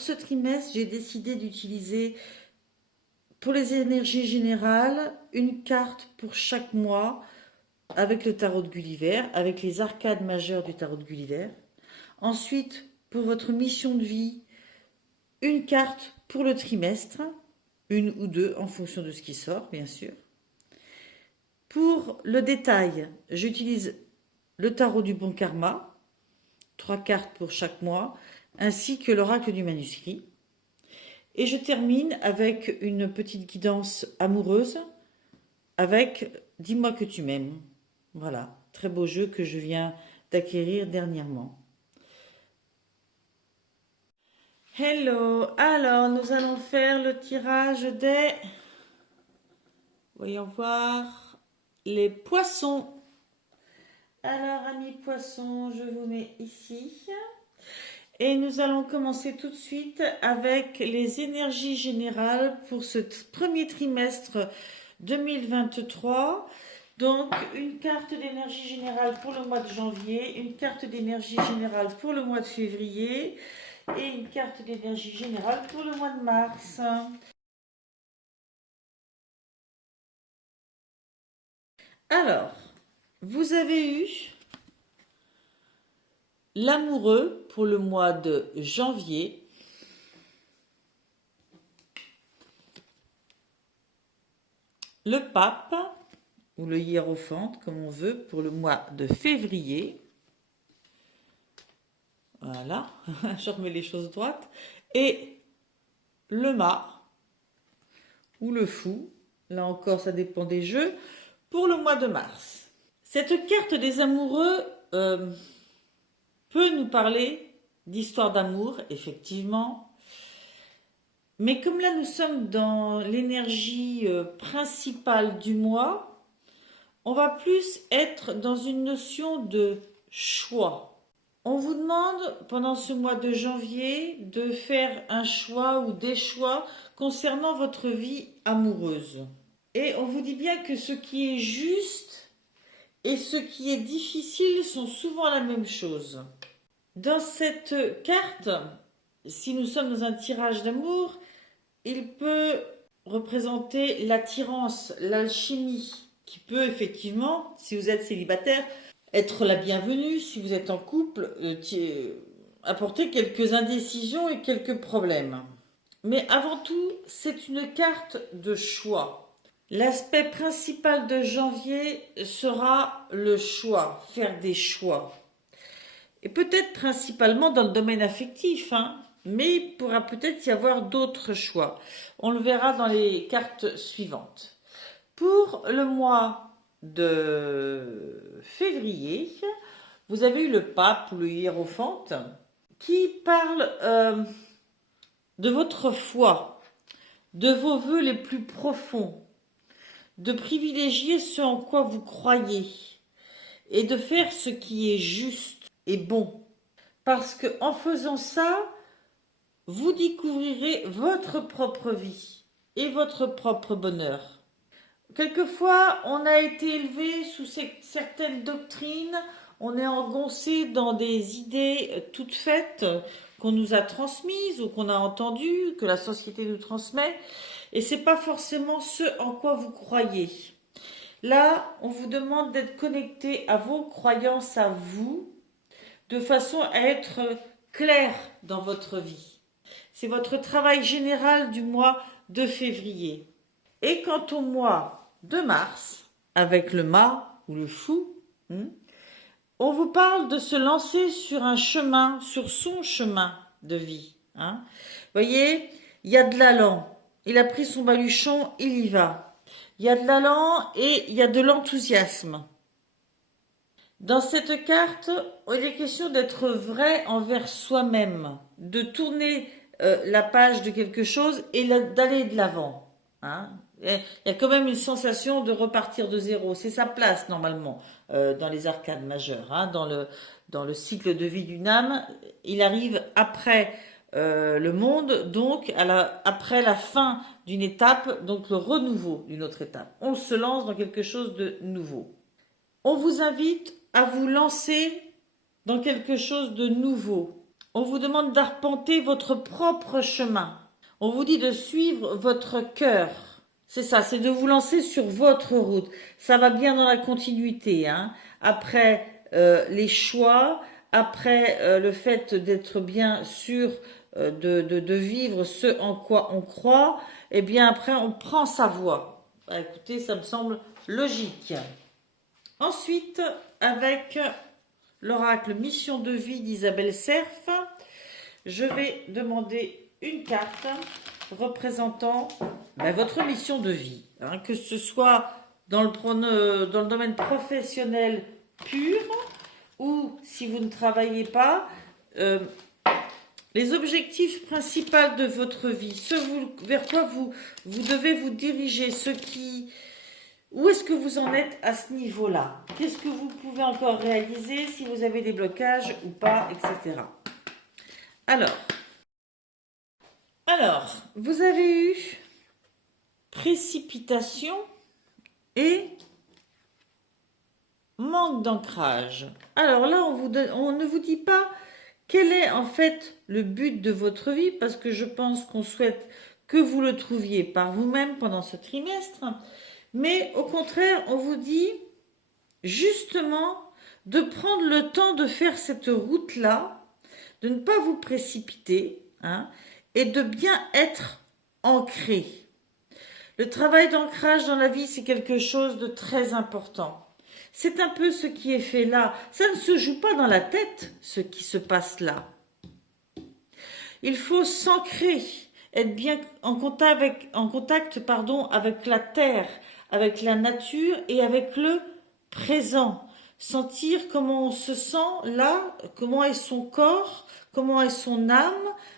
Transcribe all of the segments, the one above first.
pour ce trimestre, j'ai décidé d'utiliser pour les énergies générales une carte pour chaque mois avec le tarot de Gulliver, avec les arcades majeures du tarot de Gulliver. Ensuite, pour votre mission de vie, une carte pour le trimestre, une ou deux en fonction de ce qui sort, bien sûr. Pour le détail, j'utilise le tarot du bon karma, 3 cartes pour chaque mois, ainsi que l'oracle du manuscrit. Et je termine avec une petite guidance amoureuse, avec « Dis-moi que tu m'aimes ». Voilà, très beau jeu que je viens d'acquérir dernièrement. Hello, alors nous allons faire le tirage des... Voyons voir, les poissons. Alors, amis poissons, je vous mets ici. Et nous allons commencer tout de suite avec les énergies générales pour ce premier trimestre 2023. Donc, une carte d'énergie générale pour le mois de janvier, une carte d'énergie générale pour le mois de février et une carte d'énergie générale pour le mois de mars. Alors, vous avez eu l'amoureux pour le mois de janvier. Le pape, ou le hiérophante, comme on veut, pour le mois de février. Voilà, je remets les choses droites. Et le mât, ou le fou, là encore ça dépend des jeux, pour le mois de mars. Cette carte des amoureux peut nous parler d'histoire d'amour, effectivement. Mais comme là nous sommes dans l'énergie principale du mois, on va plus être dans une notion de choix. On vous demande pendant ce mois de janvier de faire un choix ou des choix concernant votre vie amoureuse. Et on vous dit bien que ce qui est juste et ce qui est difficile sont souvent la même chose. Dans cette carte, si nous sommes dans un tirage d'amour, il peut représenter l'attirance, l'alchimie, qui peut effectivement, si vous êtes célibataire, être la bienvenue, si vous êtes en couple, apporter quelques indécisions et quelques problèmes. Mais avant tout, c'est une carte de choix. L'aspect principal de janvier sera le choix, faire des choix. Et peut-être principalement dans le domaine affectif, mais il pourra peut-être y avoir d'autres choix. On le verra dans les cartes suivantes. Pour le mois de février, vous avez eu le pape ou le hiérophante qui parle de votre foi, de vos vœux les plus profonds, de privilégier ce en quoi vous croyez et de faire ce qui est juste et bon. Parce que en faisant ça, vous découvrirez votre propre vie et votre propre bonheur. Quelquefois, on a été élevé sous certaines doctrines, on est engoncé dans des idées toutes faites qu'on nous a transmises ou qu'on a entendues, que la société nous transmet, et c'est pas forcément ce en quoi vous croyez. Là, on vous demande d'être connecté à vos croyances à vous, de façon à être clair dans votre vie. C'est votre travail général du mois de février. Et quant au mois de mars, avec le mât ou le fou, on vous parle de se lancer sur un chemin, sur son chemin de vie. Vous voyez, il y a de l'allant. Il a pris son baluchon, il y va. Il y a de l'allant et il y a de l'enthousiasme. Dans cette carte, il est question d'être vrai envers soi-même, de tourner la page de quelque chose et d'aller de l'avant. Il y a quand même une sensation de repartir de zéro. C'est sa place normalement dans les arcades majeures. Dans le cycle de vie d'une âme, il arrive après le monde, donc après la fin d'une étape, donc le renouveau d'une autre étape. On se lance dans quelque chose de nouveau. On vous invite à vous lancer dans quelque chose de nouveau. On vous demande d'arpenter votre propre chemin. On vous dit de suivre votre cœur. C'est ça, c'est de vous lancer sur votre route. Ça va bien dans la continuité, hein. Après les choix, après le fait d'être bien sûr de vivre ce en quoi on croit, et bien après on prend sa voie. Bah, écoutez, ça me semble logique. Ensuite, avec l'oracle Mission de vie d'Isabelle Cerf, je vais demander une carte représentant votre mission de vie, hein, que ce soit dans le domaine professionnel pur ou si vous ne travaillez pas, les objectifs principaux de votre vie, vers quoi vous devez vous diriger, où est-ce que vous en êtes à ce niveau-là? Qu'est-ce que vous pouvez encore réaliser, si vous avez des blocages ou pas, etc. Alors, vous avez eu précipitation et manque d'ancrage. Alors là, on ne vous dit pas quel est en fait le but de votre vie, parce que je pense qu'on souhaite que vous le trouviez par vous-même pendant ce trimestre. Mais au contraire, on vous dit justement de prendre le temps de faire cette route-là, de ne pas vous précipiter, hein, et de bien être ancré. Le travail d'ancrage dans la vie, c'est quelque chose de très important. C'est un peu ce qui est fait là. Ça ne se joue pas dans la tête, ce qui se passe là. Il faut s'ancrer, être bien en contact, avec la terre, avec la nature et avec le présent. Sentir comment on se sent là, comment est son corps, comment est son âme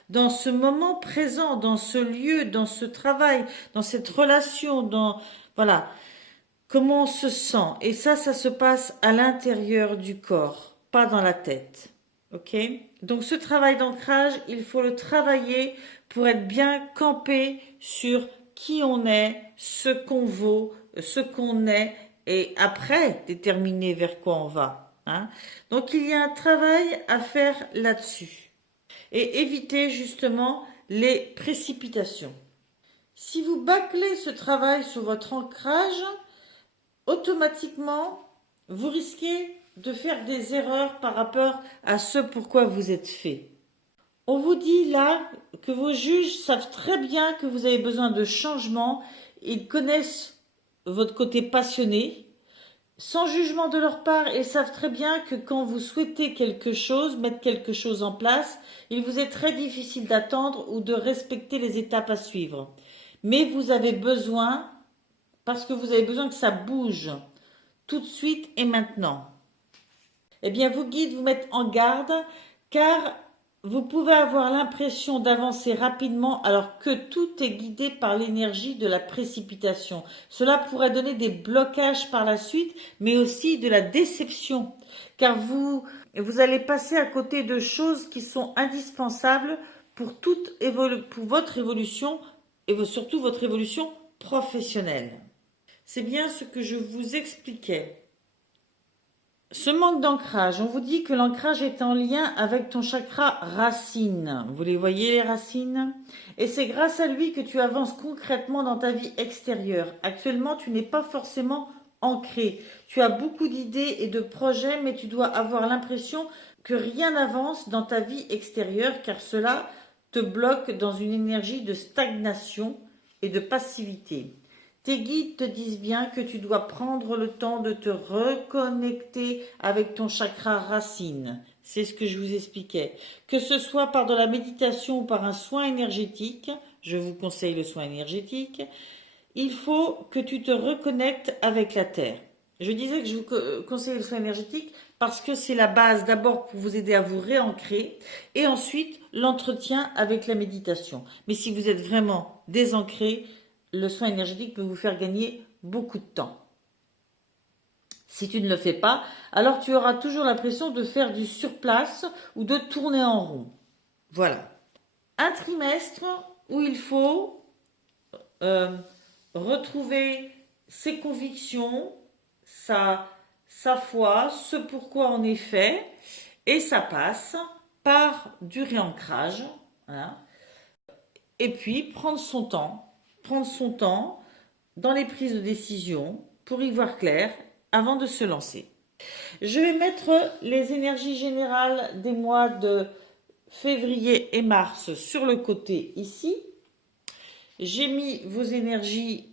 dans ce moment présent, dans ce lieu, dans ce travail, dans cette relation, voilà, comment on se sent. Et ça se passe à l'intérieur du corps, pas dans la tête. Ok? Donc ce travail d'ancrage, il faut le travailler pour être bien campé sur qui on est, ce qu'on vaut, ce qu'on est, et après déterminer vers quoi on va. Hein. Donc il y a un travail à faire là-dessus. Et éviter justement les précipitations. Si vous bâclez ce travail sur votre ancrage, automatiquement, vous risquez de faire des erreurs par rapport à ce pourquoi vous êtes fait. On vous dit là que vos juges savent très bien que vous avez besoin de changement. Ils connaissent votre côté passionné. Sans jugement de leur part, ils savent très bien que quand vous souhaitez quelque chose, mettre quelque chose en place, il vous est très difficile d'attendre ou de respecter les étapes à suivre. Mais vous avez besoin, parce que vous avez besoin que ça bouge tout de suite et maintenant. Eh bien, vos guides vous mettent en garde, car vous pouvez avoir l'impression d'avancer rapidement alors que tout est guidé par l'énergie de la précipitation. Cela pourrait donner des blocages par la suite, mais aussi de la déception, car vous allez passer à côté de choses qui sont indispensables pour votre évolution et surtout votre évolution professionnelle. C'est bien ce que je vous expliquais. Ce manque d'ancrage, on vous dit que l'ancrage est en lien avec ton chakra racine. Vous les voyez, les racines? Et c'est grâce à lui que tu avances concrètement dans ta vie extérieure. Actuellement, tu n'es pas forcément ancré. Tu as beaucoup d'idées et de projets, mais tu dois avoir l'impression que rien n'avance dans ta vie extérieure, car cela te bloque dans une énergie de stagnation et de passivité. Tes guides te disent bien que tu dois prendre le temps de te reconnecter avec ton chakra racine. C'est ce que je vous expliquais. Que ce soit par de la méditation ou par un soin énergétique, je vous conseille le soin énergétique, il faut que tu te reconnectes avec la terre. Je disais que je vous conseille le soin énergétique parce que c'est la base d'abord pour vous aider à vous réancrer et ensuite l'entretien avec la méditation. Mais si vous êtes vraiment désancré, le soin énergétique peut vous faire gagner beaucoup de temps. Si tu ne le fais pas, alors tu auras toujours l'impression de faire du surplace ou de tourner en rond. Voilà. Un trimestre où il faut retrouver ses convictions, sa foi, ce pourquoi on est fait, et ça passe par du réancrage. Voilà. Et puis prendre son temps dans les prises de décision pour y voir clair avant de se lancer. Je vais mettre les énergies générales des mois de février et mars sur le côté ici. J'ai mis vos énergies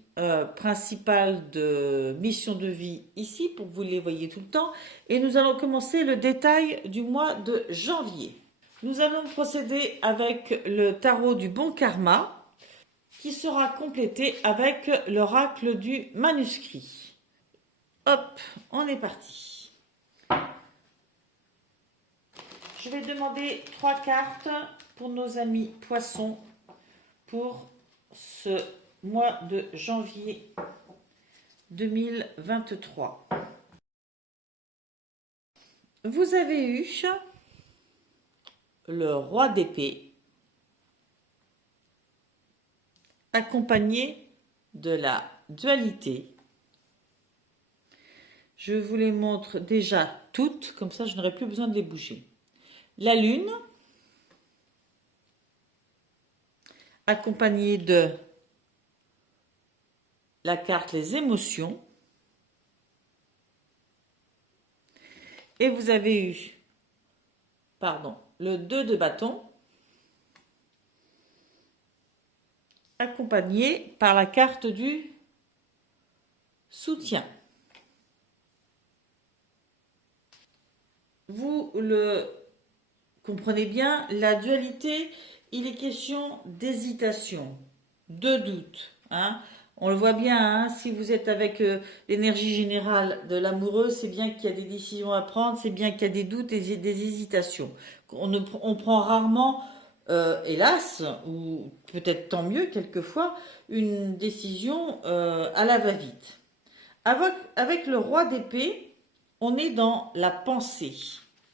principales de mission de vie ici pour que vous les voyez tout le temps. Et nous allons commencer le détail du mois de janvier. Nous allons procéder avec le tarot du bon karma qui sera complété avec l'oracle du manuscrit. Hop, on est parti. Je vais demander 3 cartes pour nos amis poissons pour ce mois de janvier 2023. Vous avez eu le roi d'épée accompagné de la dualité. Je vous les montre déjà toutes, comme ça je n'aurai plus besoin de les bouger. La lune, accompagnée de la carte les émotions. Et vous avez eu, le 2 de bâton, accompagné par la carte du soutien. Vous le comprenez bien, la dualité, il est question d'hésitation, de doute. Hein. On le voit bien, hein, si vous êtes avec l'énergie générale de l'amoureux, c'est bien qu'il y a des décisions à prendre, c'est bien qu'il y a des doutes et des hésitations. On prend rarement, hélas, ou peut-être tant mieux quelquefois, une décision à la va-vite. Avec le roi d'épée, on est dans la pensée.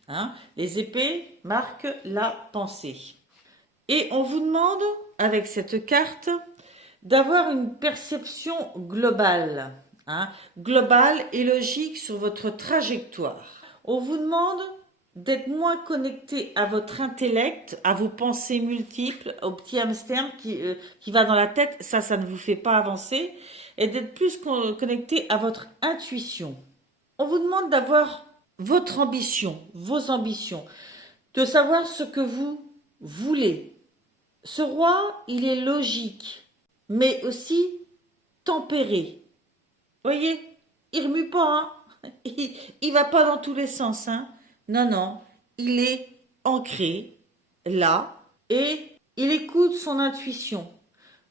Hein. Les épées marquent la pensée. Et on vous demande, avec cette carte, d'avoir une perception globale, hein, globale et logique sur votre trajectoire. On vous demande d'être moins connecté à votre intellect, à vos pensées multiples, au petit hamster qui va dans la tête, ça ne vous fait pas avancer, et d'être plus connecté à votre intuition. On vous demande d'avoir votre ambition, vos ambitions, de savoir ce que vous voulez. Ce roi, il est logique, mais aussi tempéré. Vous voyez, il remue pas, hein. Il va pas dans tous les sens, hein. Non, il est ancré là et il écoute son intuition.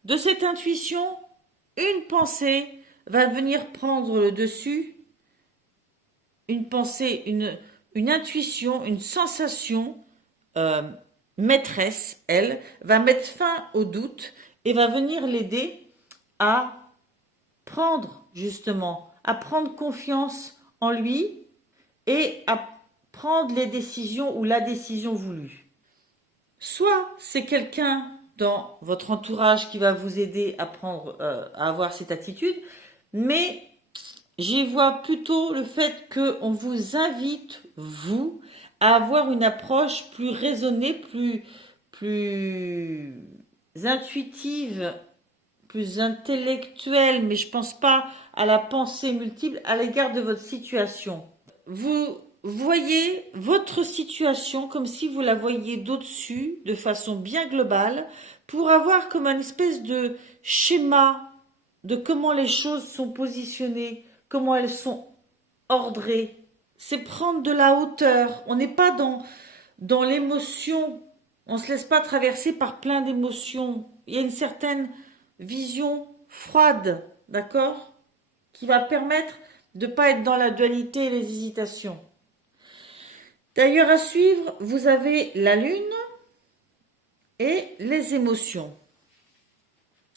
De cette intuition, une pensée va venir prendre le dessus, une pensée, une intuition, une sensation maîtresse, elle, va mettre fin au doute et va venir l'aider à prendre justement, à prendre confiance en lui et à prendre les décisions ou la décision voulue. Soit c'est quelqu'un dans votre entourage qui va vous aider à à avoir cette attitude, mais j'y vois plutôt le fait qu'on vous invite, vous, à avoir une approche plus raisonnée, plus intuitive, plus intellectuelle, mais je ne pense pas à la pensée multiple à l'égard de votre situation. Vous voyez votre situation comme si vous la voyiez d'au-dessus, de façon bien globale, pour avoir comme une espèce de schéma de comment les choses sont positionnées, comment elles sont ordrées. C'est prendre de la hauteur. On n'est pas dans l'émotion. On ne se laisse pas traverser par plein d'émotions. Il y a une certaine vision froide, d'accord, qui va permettre de ne pas être dans la dualité et les hésitations. D'ailleurs, à suivre, vous avez la lune et les émotions.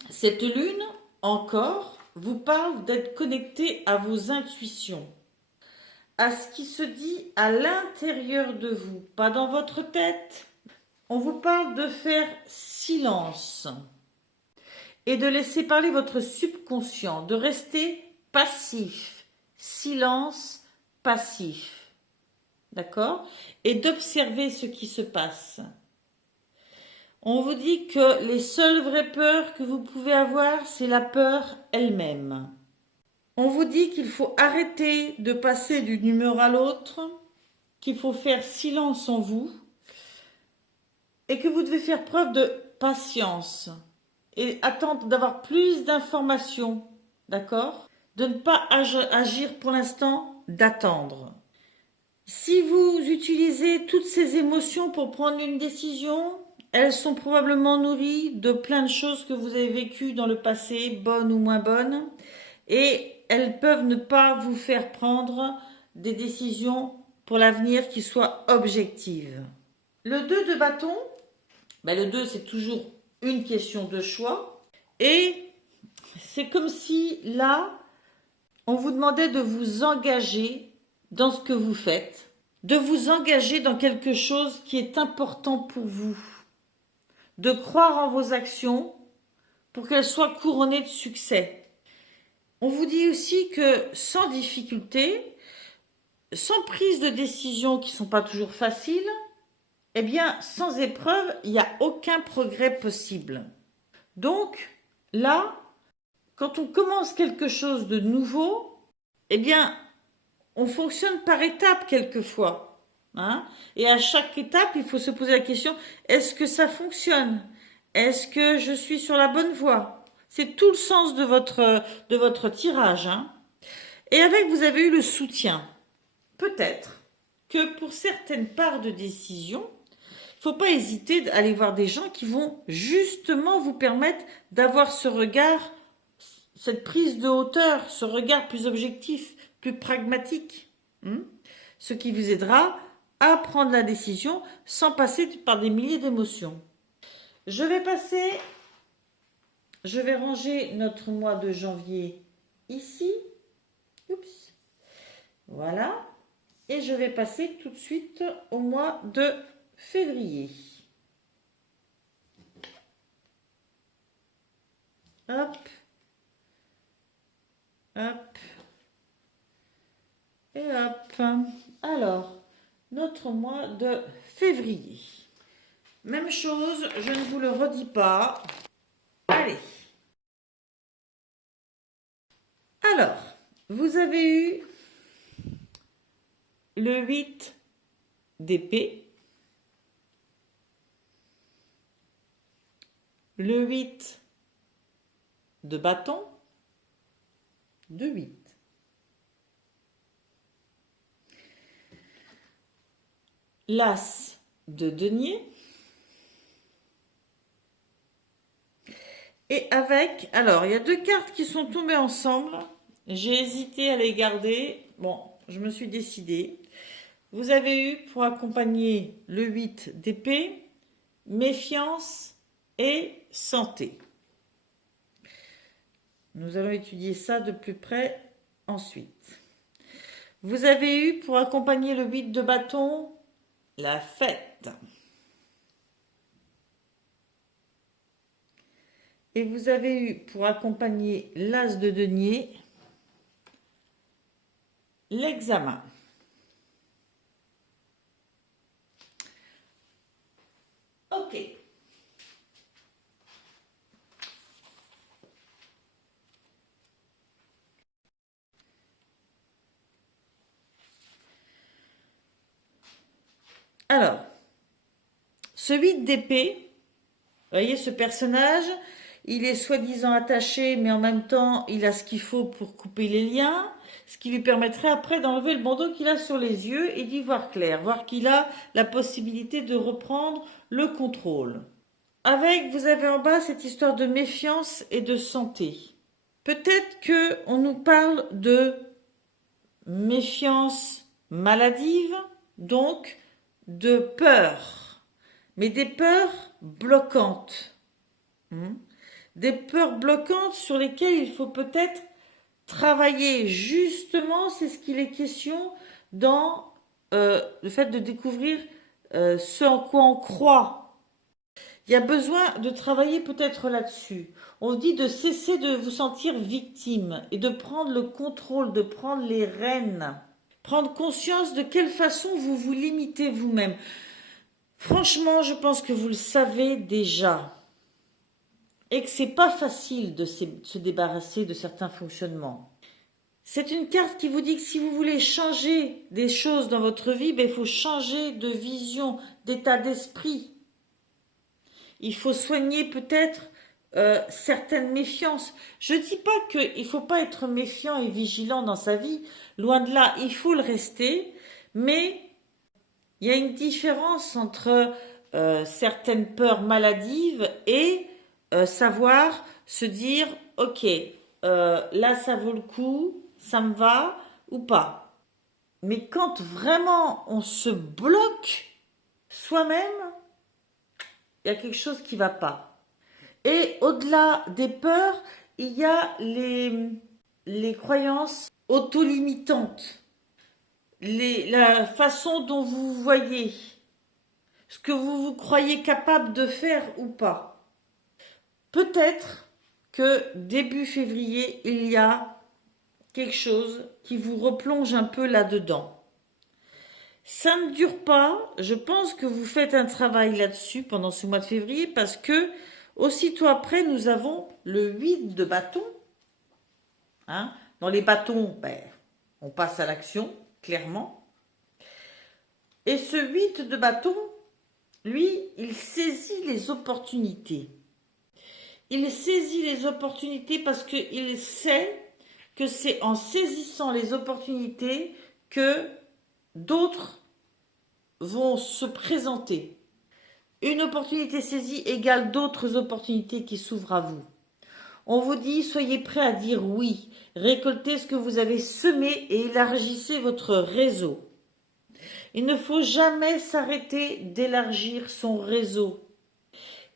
Cette lune, encore, vous parle d'être connecté à vos intuitions, à ce qui se dit à l'intérieur de vous, pas dans votre tête. On vous parle de faire silence et de laisser parler votre subconscient, de rester passif. Silence, passif. d'accord? Et d'observer ce qui se passe. On vous dit que les seules vraies peurs que vous pouvez avoir, c'est la peur elle-même. On vous dit qu'il faut arrêter de passer d'une humeur à l'autre, qu'il faut faire silence en vous et que vous devez faire preuve de patience et attendre d'avoir plus d'informations, d'accord? De ne pas agir pour l'instant, d'attendre. Si vous utilisez toutes ces émotions pour prendre une décision, elles sont probablement nourries de plein de choses que vous avez vécues dans le passé, bonnes ou moins bonnes, et elles peuvent ne pas vous faire prendre des décisions pour l'avenir qui soient objectives. Le 2 de bâton, le 2 c'est toujours une question de choix, et c'est comme si là, on vous demandait de vous engager dans ce que vous faites, de vous engager dans quelque chose qui est important pour vous, de croire en vos actions pour qu'elles soient couronnées de succès. On vous dit aussi que sans difficulté, sans prise de décision qui ne sont pas toujours faciles, eh bien, sans épreuve, il n'y a aucun progrès possible. Donc, là, quand on commence quelque chose de nouveau, eh bien, on fonctionne par étapes quelquefois. Hein, et à chaque étape, il faut se poser la question, est-ce que ça fonctionne? Est-ce que je suis sur la bonne voie? C'est tout le sens de votre tirage. Hein. Et avec, vous avez eu le soutien. Peut-être que pour certaines parts de décision, il ne faut pas hésiter à aller voir des gens qui vont justement vous permettre d'avoir ce regard, cette prise de hauteur, ce regard plus objectif, plus pragmatique. Ce qui vous aidera à prendre la décision sans passer par des milliers d'émotions. Je vais ranger notre mois de janvier ici. Oups. Voilà. Et je vais passer tout de suite au mois de février. Hop. Hop. Et hop. Alors, notre mois de février. Même chose, je ne vous le redis pas. Allez. Alors, vous avez eu le 8 d'épée, le 8 de bâton, de 8. L'as de denier. Et avec, alors, il y a deux cartes qui sont tombées ensemble. J'ai hésité à les garder. Bon, je me suis décidée. Vous avez eu pour accompagner le 8 d'épée, méfiance et santé. Nous allons étudier ça de plus près ensuite. Vous avez eu pour accompagner le 8 de bâton, la fête. Et vous avez eu pour accompagner l'as de denier, l'examen. Ok. Alors, ce 8 d'épée, vous voyez ce personnage, il est soi-disant attaché, mais en même temps, il a ce qu'il faut pour couper les liens, ce qui lui permettrait après d'enlever le bandeau qu'il a sur les yeux et d'y voir clair, voir qu'il a la possibilité de reprendre le contrôle. Avec, vous avez en bas cette histoire de méfiance et de santé. Peut-être qu'on nous parle de méfiance maladive, donc de peur, mais des peurs bloquantes. Des peurs bloquantes sur lesquelles il faut peut-être travailler. Justement, c'est ce qu'il est question dans le fait de découvrir ce en quoi on croit. Il y a besoin de travailler peut-être là-dessus. On dit de cesser de vous sentir victime et de prendre le contrôle, de prendre les rênes. prendre conscience de quelle façon vous vous limitez vous-même. Franchement, je pense que vous le savez déjà et que c'est pas facile de se débarrasser de certains fonctionnements. C'est une carte qui vous dit que si vous voulez changer des choses dans votre vie, il faut changer de vision, d'état d'esprit. Il faut soigner peut-être certaines méfiances. Je ne dis pas qu'il ne faut pas être méfiant et vigilant dans sa vie. Loin de là, il faut le rester. Mais il y a une différence entre certaines peurs maladives et savoir se dire, ok, là ça vaut le coup, ça me va ou pas. Mais quand vraiment on se bloque soi-même, il y a quelque chose qui ne va pas. Et au-delà des peurs, il y a les croyances auto-limitantes, la façon dont vous voyez, ce que vous vous croyez capable de faire ou pas. Peut-être que début février, il y a quelque chose qui vous replonge un peu là-dedans. Ça ne dure pas, je pense que vous faites un travail là-dessus pendant ce mois de février parce que aussitôt après, nous avons le 8 de bâton. Hein? Dans les bâtons, on passe à l'action, clairement. Et ce 8 de bâton, lui, il saisit les opportunités. Il saisit les opportunités parce qu'il sait que c'est en saisissant les opportunités que d'autres vont se présenter. Une opportunité saisie égale d'autres opportunités qui s'ouvrent à vous. On vous dit, soyez prêts à dire oui, récoltez ce que vous avez semé et élargissez votre réseau. Il ne faut jamais s'arrêter d'élargir son réseau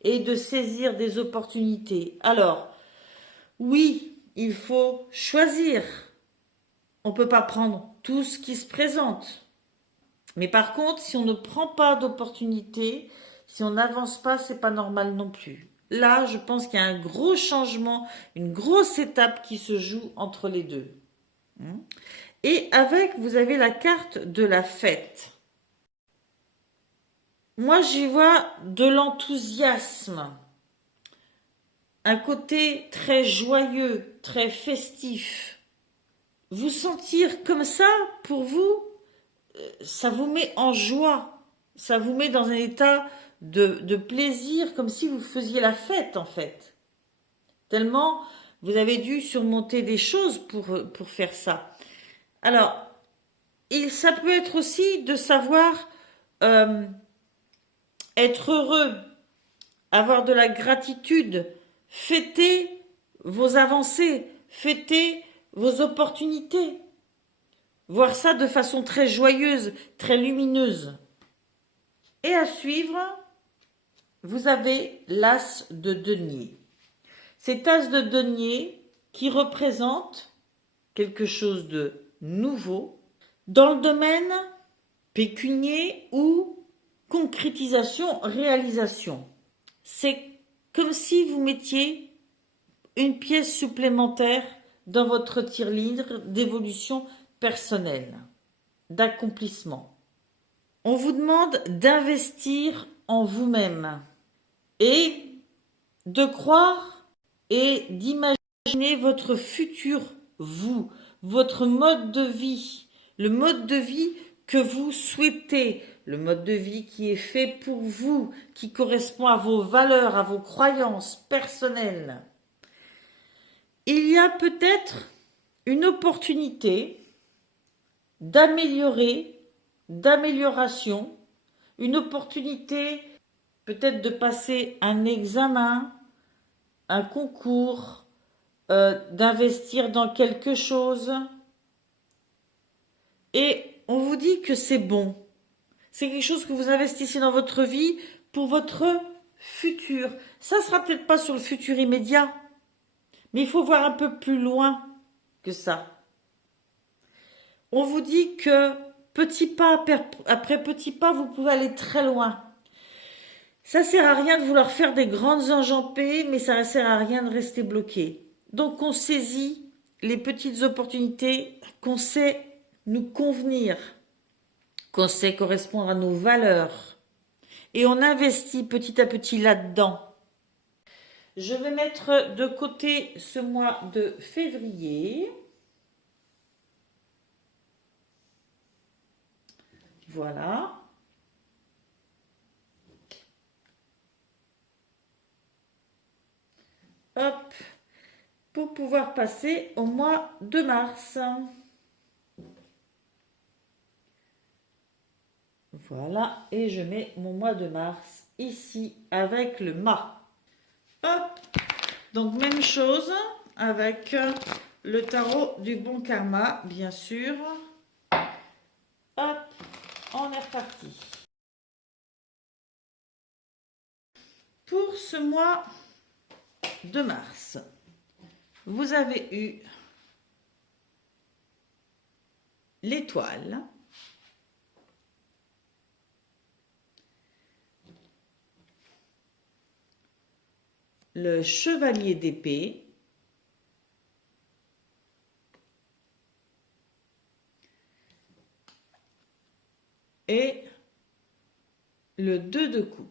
et de saisir des opportunités. Alors, oui, il faut choisir. On ne peut pas prendre tout ce qui se présente. Mais par contre, si on ne prend pas d'opportunité, si on n'avance pas, c'est pas normal non plus. Là, je pense qu'il y a un gros changement, une grosse étape qui se joue entre les deux. Et avec, vous avez la carte de la fête. Moi, j'y vois de l'enthousiasme. Un côté très joyeux, très festif. Vous sentir comme ça, pour vous, ça vous met en joie. Ça vous met dans un état de plaisir, comme si vous faisiez la fête, en fait. Tellement vous avez dû surmonter des choses pour faire ça. Alors, ça peut être aussi de savoir être heureux, avoir de la gratitude, fêter vos avancées, fêter vos opportunités. Voir ça de façon très joyeuse, très lumineuse. Et à suivre, vous avez l'as de denier. Cet as de denier qui représente quelque chose de nouveau dans le domaine pécunier ou concrétisation, réalisation. C'est comme si vous mettiez une pièce supplémentaire dans votre tirelire d'évolution personnelle, d'accomplissement. On vous demande d'investir en vous-même et de croire et d'imaginer votre futur vous, votre mode de vie, le mode de vie que vous souhaitez, le mode de vie qui est fait pour vous, qui correspond à vos valeurs, à vos croyances personnelles. Il y a peut-être une opportunité d'amélioration, une opportunité peut-être de passer un examen, un concours, d'investir dans quelque chose. Et on vous dit que c'est bon. C'est quelque chose que vous investissez dans votre vie pour votre futur. Ça ne sera peut-être pas sur le futur immédiat, mais il faut voir un peu plus loin que ça. On vous dit que petit pas après petit pas, vous pouvez aller très loin. Ça sert à rien de vouloir faire des grandes enjambées, mais ça ne sert à rien de rester bloqué. Donc on saisit les petites opportunités qu'on sait nous convenir, qu'on sait correspondre à nos valeurs. Et on investit petit à petit là-dedans. Je vais mettre de côté ce mois de février. Voilà. Hop. Pour pouvoir passer au mois de mars. Voilà. Et je mets mon mois de mars ici avec le mât. Hop. Donc même chose avec le tarot du bon karma, bien sûr. Hop. On est reparti. Pour ce mois de mars, vous avez eu l'étoile, le chevalier d'épée, et le 2 de coupe.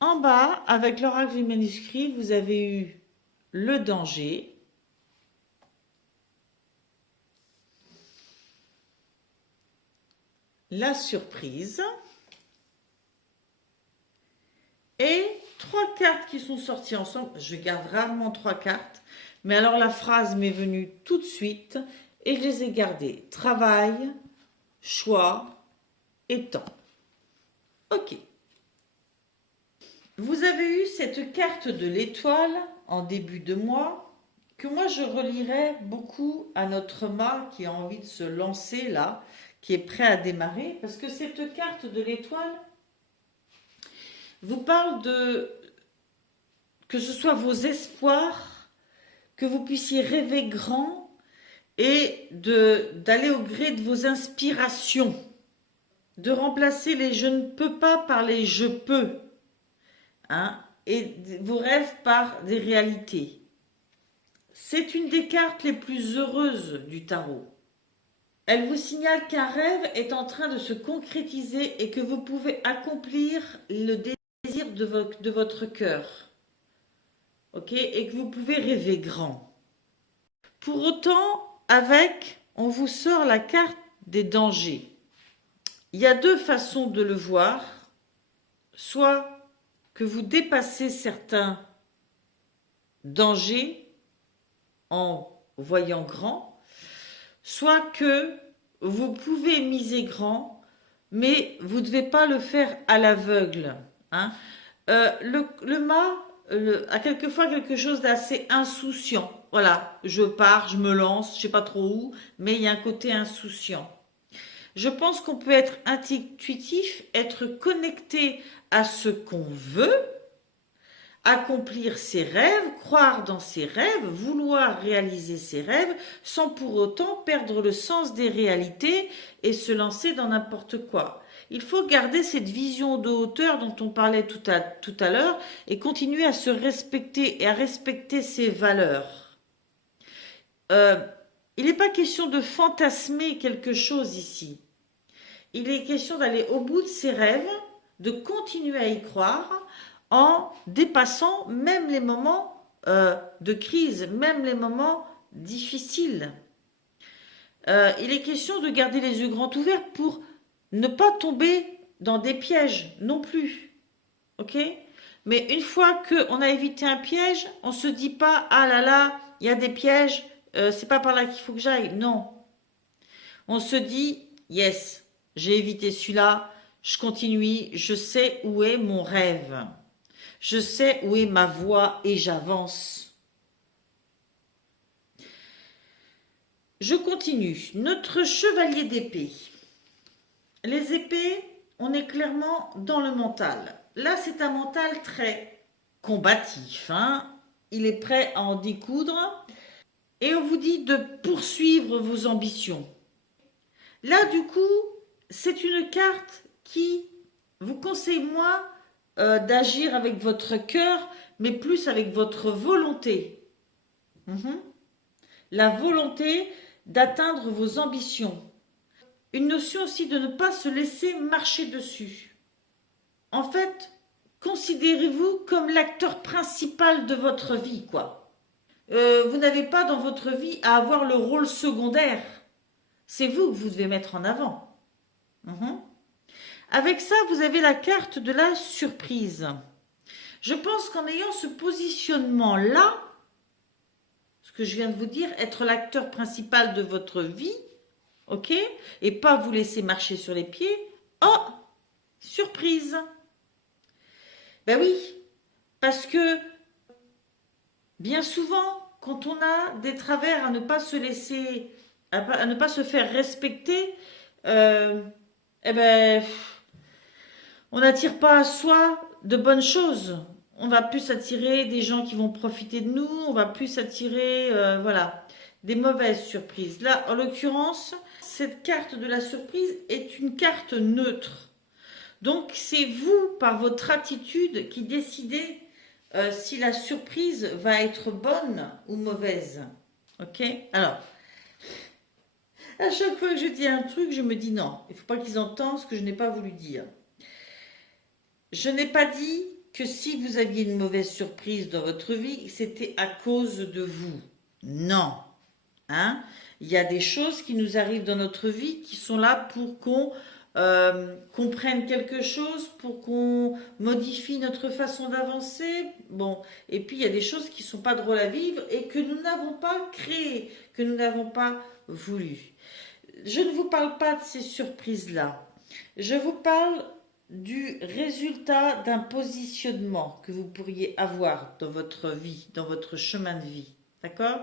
En bas, avec l'oracle du manuscrit, vous avez eu le danger, la surprise et 3 cartes qui sont sorties ensemble. Je garde rarement 3 cartes, mais alors la phrase m'est venue tout de suite et je les ai gardées. Travail, choix et temps. Ok. Vous avez eu cette carte de l'étoile en début de mois que moi je relierais beaucoup à notre mât qui a envie de se lancer là, qui est prêt à démarrer, parce que cette carte de l'étoile vous parle de que ce soit vos espoirs, que vous puissiez rêver grand et d'aller au gré de vos inspirations, de remplacer les je ne peux pas par les je peux. Hein, et vos rêves par des réalités. C'est une des cartes les plus heureuses du tarot. Elle vous signale qu'un rêve est en train de se concrétiser et que vous pouvez accomplir le désir de votre cœur. Ok, et que vous pouvez rêver grand. Pour autant, on vous sort la carte des dangers. Il y a 2 façons de le voir. Soit que vous dépassez certains dangers en voyant grand, soit que vous pouvez miser grand, mais vous ne devez pas le faire à l'aveugle. Hein. Le mât a quelquefois quelque chose d'assez insouciant. Voilà, je pars, je me lance, je ne sais pas trop où, mais il y a un côté insouciant. Je pense qu'on peut être intuitif, être connecté à ce qu'on veut, accomplir ses rêves, croire dans ses rêves, vouloir réaliser ses rêves, sans pour autant perdre le sens des réalités et se lancer dans n'importe quoi. Il faut garder cette vision de hauteur dont on parlait tout à l'heure et continuer à se respecter et à respecter ses valeurs. Il n'est pas question de fantasmer quelque chose ici. Il est question d'aller au bout de ses rêves, de continuer à y croire en dépassant même les moments de crise, même les moments difficiles. Il est question de garder les yeux grands ouverts pour ne pas tomber dans des pièges non plus. Ok ? Mais une fois qu'on a évité un piège, on ne se dit pas « Ah là là, il y a des pièges, c'est pas par là qu'il faut que j'aille. » Non. On se dit « Yes, j'ai évité celui-là, je continue, je sais où est mon rêve. Je sais où est ma voie et j'avance. » Je continue. Notre chevalier d'épée. Les épées, on est clairement dans le mental. Là, c'est un mental très combatif. Hein. Il est prêt à en découdre. Et on vous dit de poursuivre vos ambitions. Là, du coup, c'est une carte qui vous conseille moins d'agir avec votre cœur, mais plus avec votre volonté. Mhm. La volonté d'atteindre vos ambitions. Une notion aussi de ne pas se laisser marcher dessus. En fait, considérez-vous comme l'acteur principal de votre vie, quoi. Vous n'avez pas dans votre vie à avoir le rôle secondaire. C'est vous que vous devez mettre en avant. Mhm. Avec ça, vous avez la carte de la surprise. Je pense qu'en ayant ce positionnement-là, ce que je viens de vous dire, être l'acteur principal de votre vie, ok, et pas vous laisser marcher sur les pieds, oh, surprise. Ben oui, parce que bien souvent, quand on a des travers à ne pas se laisser, à ne pas se faire respecter, eh ben, on n'attire pas à soi de bonnes choses. On va plus attirer des gens qui vont profiter de nous, on va plus attirer, voilà, des mauvaises surprises. Là, en l'occurrence, cette carte de la surprise est une carte neutre. Donc, c'est vous, par votre attitude, qui décidez si la surprise va être bonne ou mauvaise. Ok? Alors, à chaque fois que je dis un truc, je me dis non. Il ne faut pas qu'ils entendent ce que je n'ai pas voulu dire. Je n'ai pas dit que si vous aviez une mauvaise surprise dans votre vie, c'était à cause de vous. Non. Hein? Il y a des choses qui nous arrivent dans notre vie qui sont là pour qu'on comprenne quelque chose, pour qu'on modifie notre façon d'avancer. Bon, et puis il y a des choses qui ne sont pas drôles à vivre et que nous n'avons pas créées, que nous n'avons pas voulu. Je ne vous parle pas de ces surprises-là. Je vous parle du résultat d'un positionnement que vous pourriez avoir dans votre vie, dans votre chemin de vie. D'accord?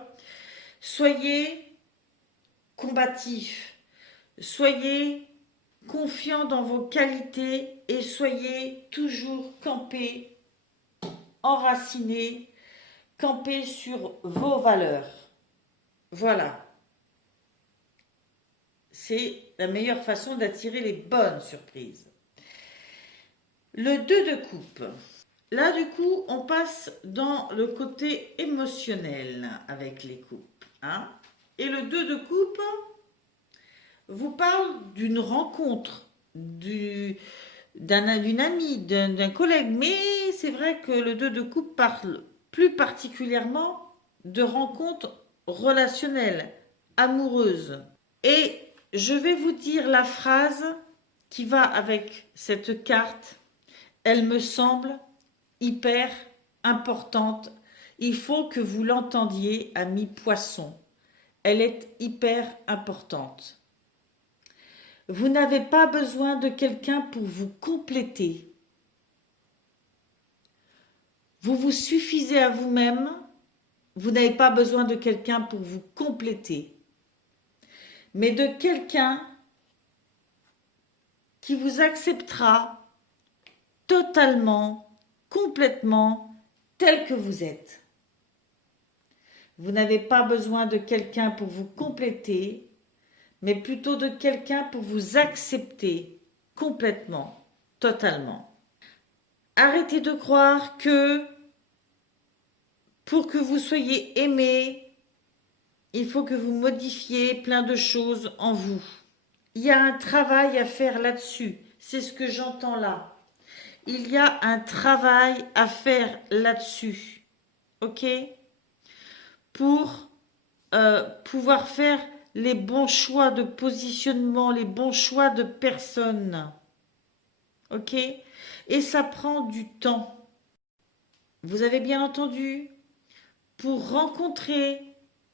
Soyez combatif, soyez confiant dans vos qualités et soyez toujours campé, enraciné, campé sur vos valeurs. Voilà. C'est la meilleure façon d'attirer les bonnes surprises. Le 2 de coupe. Là, du coup, on passe dans le côté émotionnel avec les coupes. Hein? Et le 2 de coupe vous parle d'une rencontre, d'une amie, d'un collègue. Mais c'est vrai que le 2 de coupe parle plus particulièrement de rencontres relationnelles, amoureuses. Et je vais vous dire la phrase qui va avec cette carte. Elle me semble hyper importante. Il faut que vous l'entendiez, ami poisson. Elle est hyper importante. Vous n'avez pas besoin de quelqu'un pour vous compléter. Vous vous suffisez à vous-même. Vous n'avez pas besoin de quelqu'un pour vous compléter. Mais de quelqu'un qui vous acceptera totalement, complètement, tel que vous êtes. Vous n'avez pas besoin de quelqu'un pour vous compléter, mais plutôt de quelqu'un pour vous accepter complètement, totalement. Arrêtez de croire que pour que vous soyez aimé, il faut que vous modifiez plein de choses en vous. Il y a un travail à faire là-dessus. C'est ce que j'entends là. Il y a un travail à faire là-dessus. Ok? Pour pouvoir faire les bons choix de positionnement, les bons choix de personnes. Ok? Et ça prend du temps. Vous avez bien entendu? Pour rencontrer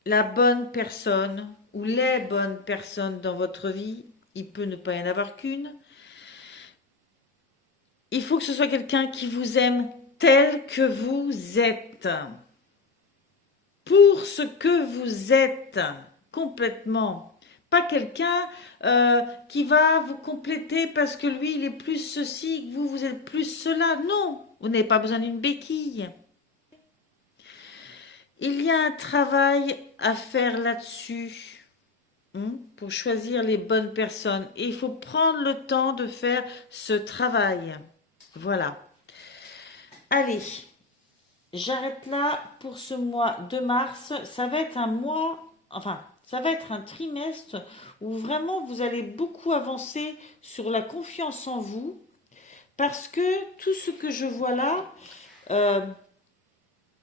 la bonne personne ou les bonnes personnes dans votre vie, il peut ne pas y en avoir qu'une. Il faut que ce soit quelqu'un qui vous aime tel que vous êtes. Pour ce que vous êtes, complètement. Pas quelqu'un qui va vous compléter parce que lui, il est plus ceci, que vous êtes plus cela. Non, vous n'avez pas besoin d'une béquille. Il y a un travail à faire là-dessus pour choisir les bonnes personnes. Et il faut prendre le temps de faire ce travail. Voilà. Allez, j'arrête là pour ce mois de mars. Ça va être un mois, enfin, ça va être un trimestre où vraiment vous allez beaucoup avancer sur la confiance en vous parce que tout ce que je vois là, euh,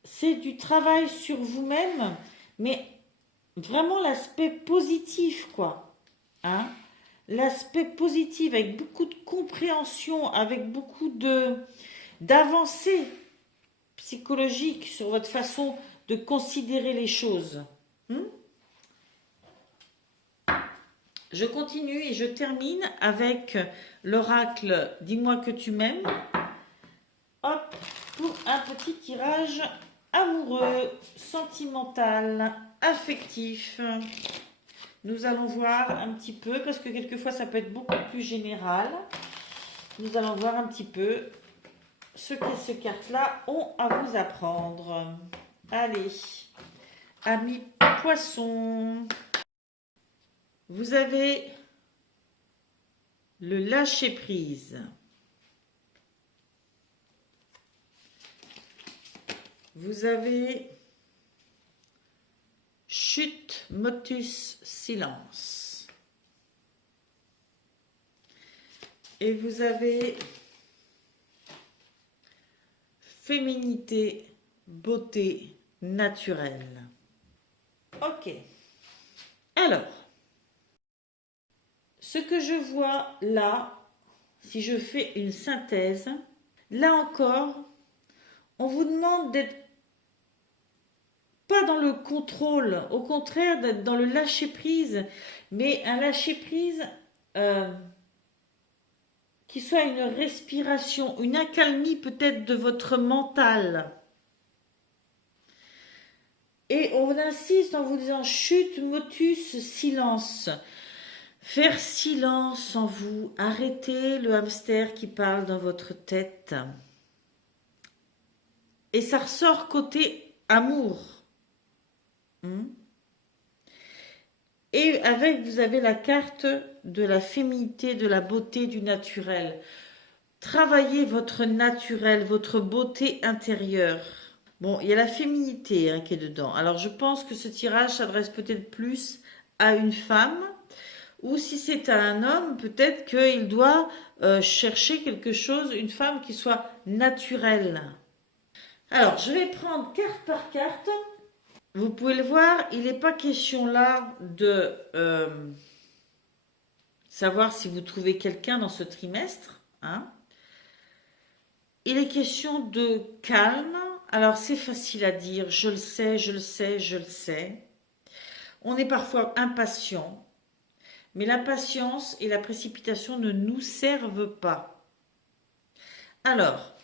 c'est du travail sur vous-même, mais vraiment l'aspect positif, quoi. Hein? L'aspect positif avec beaucoup de compréhension, avec beaucoup d'avancées psychologiques sur votre façon de considérer les choses. Je continue et je termine avec l'oracle Dis-moi que tu m'aimes. Hop, pour un petit tirage amoureux, sentimental, affectif. Nous allons voir un petit peu, parce que quelquefois ça peut être beaucoup plus général. Nous allons voir un petit peu ce que ces cartes-là ont à vous apprendre. Allez, amis poissons, vous avez le lâcher-prise. Vous avez chute, motus, silence. Et vous avez féminité, beauté naturelle. Ok. Alors, ce que je vois là, si je fais une synthèse, là encore, on vous demande d'être pas dans le contrôle, au contraire d'être dans le lâcher-prise, mais un lâcher-prise qui soit une respiration, une accalmie peut-être de votre mental. Et on insiste en vous disant chute, motus, silence. Faire silence en vous, arrêtez le hamster qui parle dans votre tête. Et ça ressort côté amour. Et avec, vous avez la carte de la féminité, de la beauté, du naturel. Travaillez votre naturel, votre beauté intérieure. Bon, il y a la féminité qui est dedans. Alors, je pense que ce tirage s'adresse peut-être plus à une femme. Ou si c'est à un homme, peut-être qu'il doit chercher quelque chose, une femme qui soit naturelle. Alors, je vais prendre carte par carte. Vous pouvez le voir, il n'est pas question là de savoir si vous trouvez quelqu'un dans ce trimestre. Hein. Il est question de calme. Alors, c'est facile à dire, je le sais, je le sais, je le sais. On est parfois impatient, mais l'impatience et la précipitation ne nous servent pas. Alors,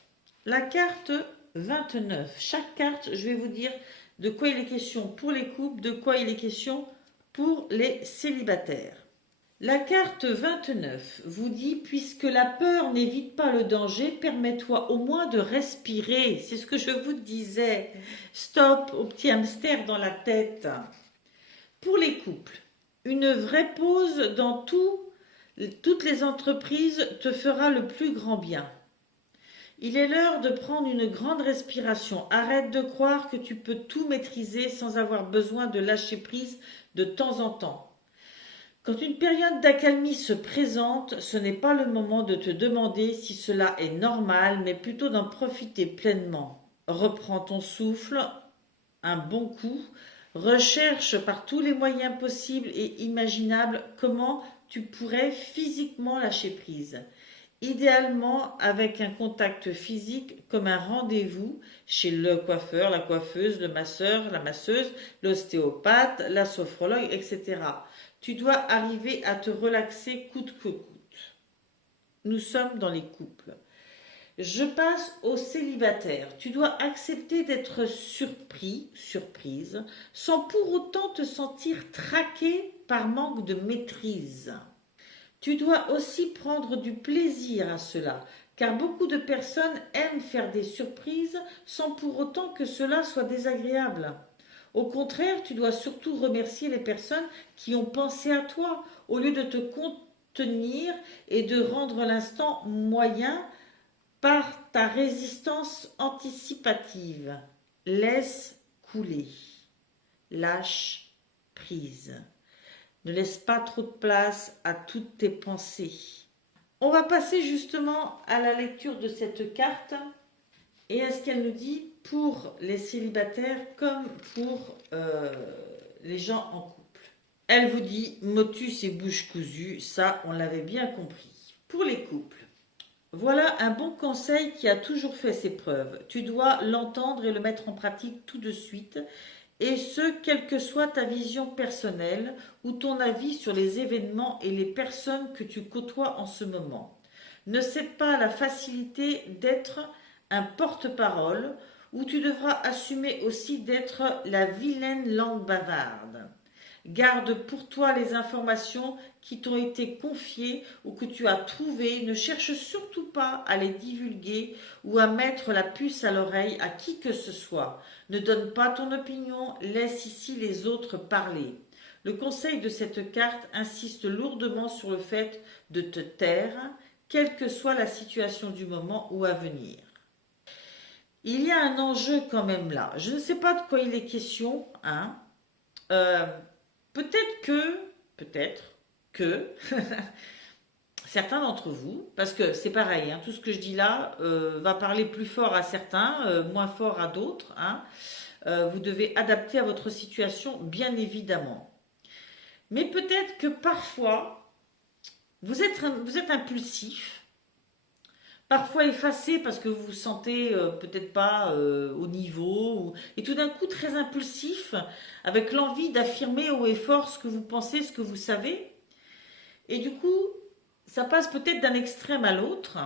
la carte 29. Chaque carte, je vais vous dire de quoi il est question pour les couples, de quoi il est question pour les célibataires. La carte 29 vous dit, puisque la peur n'évite pas le danger, permets-toi au moins de respirer. C'est ce que je vous disais. Stop au petit hamster dans la tête. Pour les couples, une vraie pause dans toutes les entreprises te fera le plus grand bien. Il est l'heure de prendre une grande respiration. Arrête de croire que tu peux tout maîtriser sans avoir besoin de lâcher prise de temps en temps. Quand une période d'accalmie se présente, ce n'est pas le moment de te demander si cela est normal, mais plutôt d'en profiter pleinement. Reprends ton souffle, un bon coup, recherche par tous les moyens possibles et imaginables comment tu pourrais physiquement lâcher prise. Idéalement avec un contact physique comme un rendez-vous chez le coiffeur, la coiffeuse, le masseur, la masseuse, l'ostéopathe, la sophrologue, etc. Tu dois arriver à te relaxer coûte que coûte. Nous sommes dans les couples. Je passe aux célibataires. Tu dois accepter d'être surpris, surprise, sans pour autant te sentir traqué par manque de maîtrise. Tu dois aussi prendre du plaisir à cela, car beaucoup de personnes aiment faire des surprises sans pour autant que cela soit désagréable. Au contraire, tu dois surtout remercier les personnes qui ont pensé à toi, au lieu de te contenir et de rendre l'instant moyen par ta résistance anticipative. laisse couler, lâche prise. Ne laisse pas trop de place à toutes tes pensées. On va passer justement à la lecture de cette carte et à ce qu'elle nous dit pour les célibataires comme pour les gens en couple. Elle vous dit motus et bouche cousue, ça on l'avait bien compris. Pour les couples, voilà un bon conseil qui a toujours fait ses preuves. Tu dois l'entendre et le mettre en pratique tout de suite, et ce, quelle que soit ta vision personnelle ou ton avis sur les événements et les personnes que tu côtoies en ce moment. Ne cède pas à la facilité d'être un porte-parole, où tu devras assumer aussi d'être la vilaine langue bavarde. Garde pour toi les informations qui t'ont été confiées ou que tu as trouvées. Ne cherche surtout pas à les divulguer ou à mettre la puce à l'oreille à qui que ce soit. Ne donne pas ton opinion, laisse ici les autres parler. Le conseil de cette carte insiste lourdement sur le fait de te taire, quelle que soit la situation du moment ou à venir. Il y a un enjeu quand même là. Je ne sais pas de quoi il est question, hein. Peut-être que certains d'entre vous, parce que c'est pareil, hein, tout ce que je dis là va parler plus fort à certains, moins fort à d'autres, hein. Vous devez adapter à votre situation, bien évidemment. Mais peut-être que parfois, vous êtes impulsif, parfois effacé parce que vous vous sentez peut-être pas au niveau, et tout d'un coup très impulsif, avec l'envie d'affirmer haut et fort ce que vous pensez, ce que vous savez. Et du coup, ça passe peut-être d'un extrême à l'autre.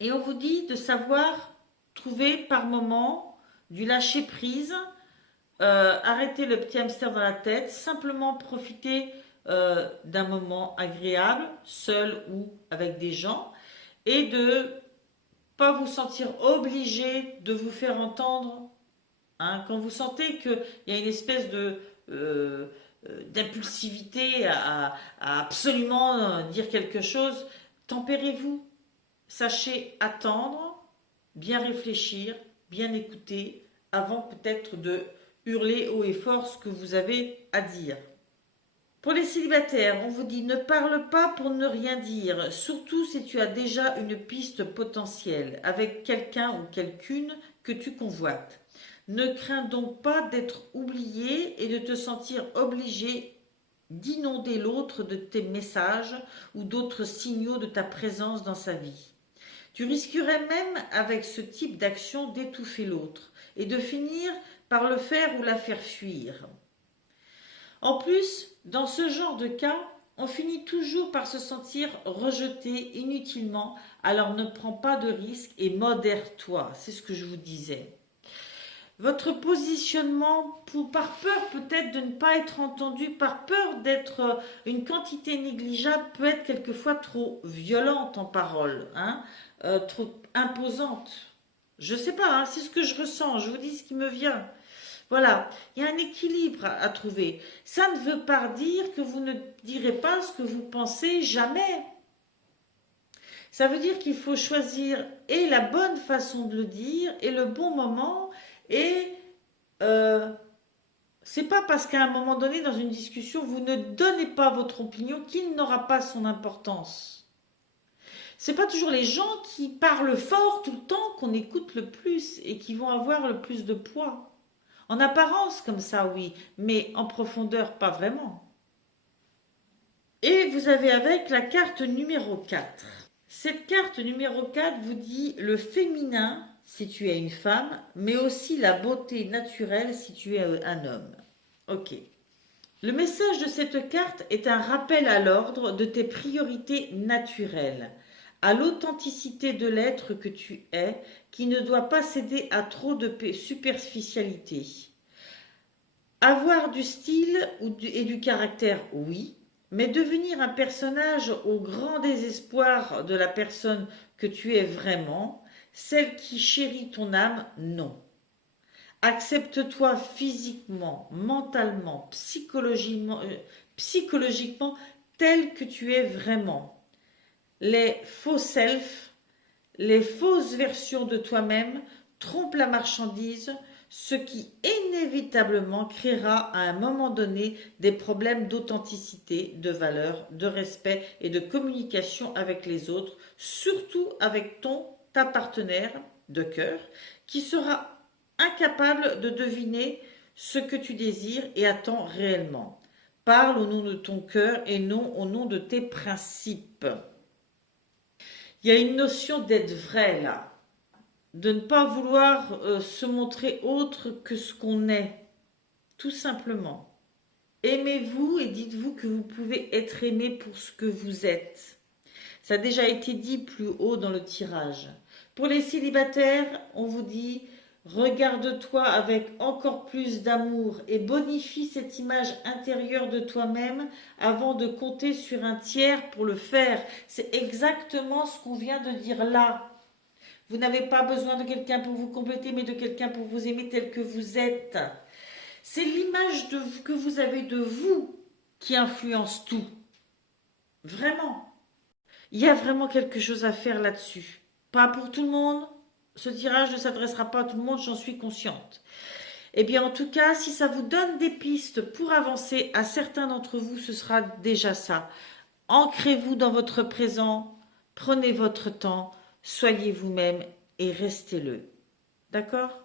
Et on vous dit de savoir trouver par moment du lâcher-prise, arrêter le petit hamster dans la tête, simplement profiter d'un moment agréable, seul ou avec des gens, et de pas vous sentir obligé de vous faire entendre. Hein, quand vous sentez qu'il y a une espèce d'impulsivité à absolument dire quelque chose, tempérez-vous. Sachez attendre, bien réfléchir, bien écouter, avant peut-être de hurler haut et fort ce que vous avez à dire. Pour les célibataires, on vous dit ne parle pas pour ne rien dire, surtout si tu as déjà une piste potentielle avec quelqu'un ou quelqu'une que tu convoites. Ne crains donc pas d'être oublié et de te sentir obligé d'inonder l'autre de tes messages ou d'autres signaux de ta présence dans sa vie. Tu risquerais même avec ce type d'action d'étouffer l'autre et de finir par le faire ou la faire fuir. En plus, dans ce genre de cas, on finit toujours par se sentir rejeté inutilement, alors ne prends pas de risques et modère-toi, c'est ce que je vous disais. Votre positionnement, par peur peut-être de ne pas être entendu, par peur d'être une quantité négligeable, peut être quelquefois trop violente en parole, hein, trop imposante. Je ne sais pas, hein, c'est ce que je ressens, je vous dis ce qui me vient. Voilà, il y a un équilibre à trouver. Ça ne veut pas dire que vous ne direz pas ce que vous pensez jamais. Ça veut dire qu'il faut choisir et la bonne façon de le dire et le bon moment. Et c'est pas parce qu'à un moment donné dans une discussion vous ne donnez pas votre opinion qu'il n'aura pas son importance. C'est pas toujours les gens qui parlent fort tout le temps qu'on écoute le plus et qui vont avoir le plus de poids. En apparence comme ça, oui, mais en profondeur, pas vraiment. Et vous avez avec la carte numéro 4. Cette carte numéro 4 vous dit le féminin si tu es une femme, mais aussi la beauté naturelle si tu es un homme. Ok. Le message de cette carte est un rappel à l'ordre de tes priorités naturelles, à l'authenticité de l'être que tu es, qui ne doit pas céder à trop de superficialité. Avoir du style et du caractère, oui, mais devenir un personnage au grand désespoir de la personne que tu es vraiment, celle qui chérit ton âme, non. Accepte-toi physiquement, mentalement, psychologiquement tel que tu es vraiment. Les faux self, les fausses versions de toi-même trompe la marchandise, ce qui inévitablement créera à un moment donné des problèmes d'authenticité, de valeur, de respect et de communication avec les autres, surtout avec ta partenaire de cœur, qui sera incapable de deviner ce que tu désires et attends réellement. Parle au nom de ton cœur et non au nom de tes principes. Il y a une notion d'être vrai là, de ne pas vouloir se montrer autre que ce qu'on est, tout simplement. Aimez-vous et dites-vous que vous pouvez être aimé pour ce que vous êtes. Ça a déjà été dit plus haut dans le tirage. Pour les célibataires, on vous dit regarde-toi avec encore plus d'amour et bonifie cette image intérieure de toi-même avant de compter sur un tiers pour le faire. C'est exactement ce qu'on vient de dire là. Vous n'avez pas besoin de quelqu'un pour vous compléter, mais de quelqu'un pour vous aimer tel que vous êtes. C'est l'image que vous avez de vous qui influence tout. Vraiment. Il y a vraiment quelque chose à faire là-dessus. Pas pour tout le monde. Ce tirage ne s'adressera pas à tout le monde, j'en suis consciente. Eh bien, en tout cas, si ça vous donne des pistes pour avancer, à certains d'entre vous, ce sera déjà ça. Ancrez-vous dans votre présent, prenez votre temps, soyez vous-même et restez-le. D'accord?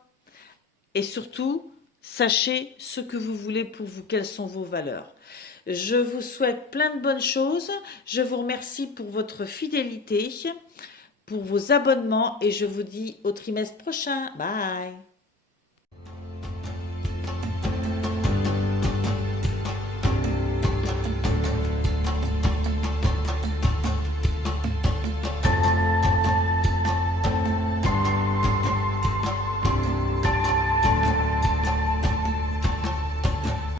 Et surtout, sachez ce que vous voulez pour vous, quelles sont vos valeurs. Je vous souhaite plein de bonnes choses. Je vous remercie pour votre fidélité, pour vos abonnements et je vous dis au trimestre prochain. Bye!